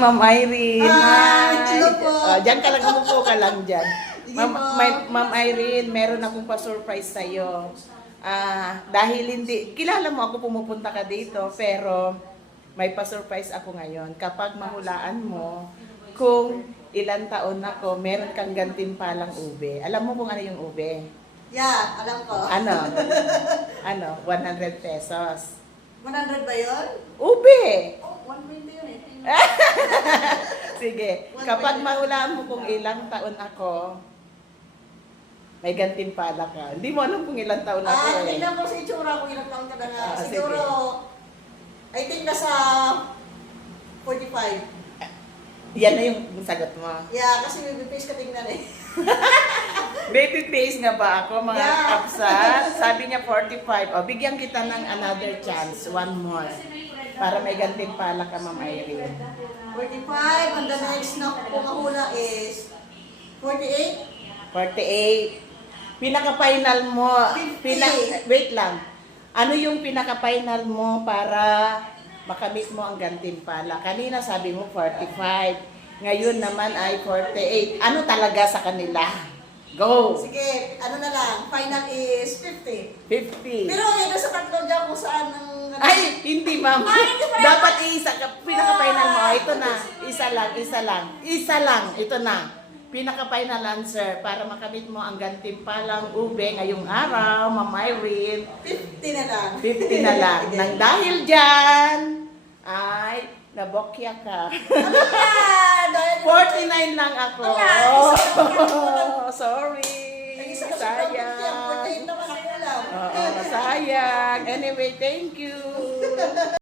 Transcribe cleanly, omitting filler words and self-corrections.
Ma'am Irene, hi. Hello po. Diyan ka lang, umupo ka lang dyan. Sige Ma'am, po. Ma'am Irene, meron akong pa-surprise sa'yo. Dahil hindi, kilala mo ako pumupunta ka dito, pero may pa-surprise ako ngayon. Kapag mahulaan mo kung ilan taon ako, meron kang gantimpalang ube. Alam mo kung ano yung ube? Yeah, alam ko. Ano? 100 pesos. 100 ba yun? Ube! Oh, 120 yun eh. Sige, kapag mahulaan mo kung ilang taon ako, may gantimpala ka. Hindi mo alam kung ilang taon ako eh. Tingnan mo sa itsura kung ilang taon ka na nga. Sige. Siguro, I think nasa 45. Yan na yung sagot mo. Yeah, kasi baby face ka tingnan eh. Baby face nga ba ako, mga Yeah. kapsat? Sabi niya 45. O, bigyan kita ng another chance. One more. Para may gantimpala ka, Ma'am Irene. 45, and the next na pumahula is 48. 48. Pinaka-final mo. 50. Wait lang. Ano yung pinaka-final mo para makamit mo ang gantimpala? Kanina sabi mo 45. Ngayon naman ay 48. Ano talaga sa kanila? Go! Sige, ano na lang, final is 50. 50. Pero yun sa tatlo dyan kung saan ang... Ay, hindi ma'am. hindi pala. Dapat isa ka. Pinaka-final mo. Ito na. Isa lang. Ito na. Pinaka-final answer para makamit mo ang gantimpalang ube ngayong araw, Ma'am Irene. 50 na lang. 50 na lang. Nang dahil dyan, ay, nabokya ka. Ano yan? Dahil 49 lang ako. Ayan, Oh, sorry. Isa ka sa Sayang. 50, 48 naman ako lang. Oo, sayang. Anyway, thank you.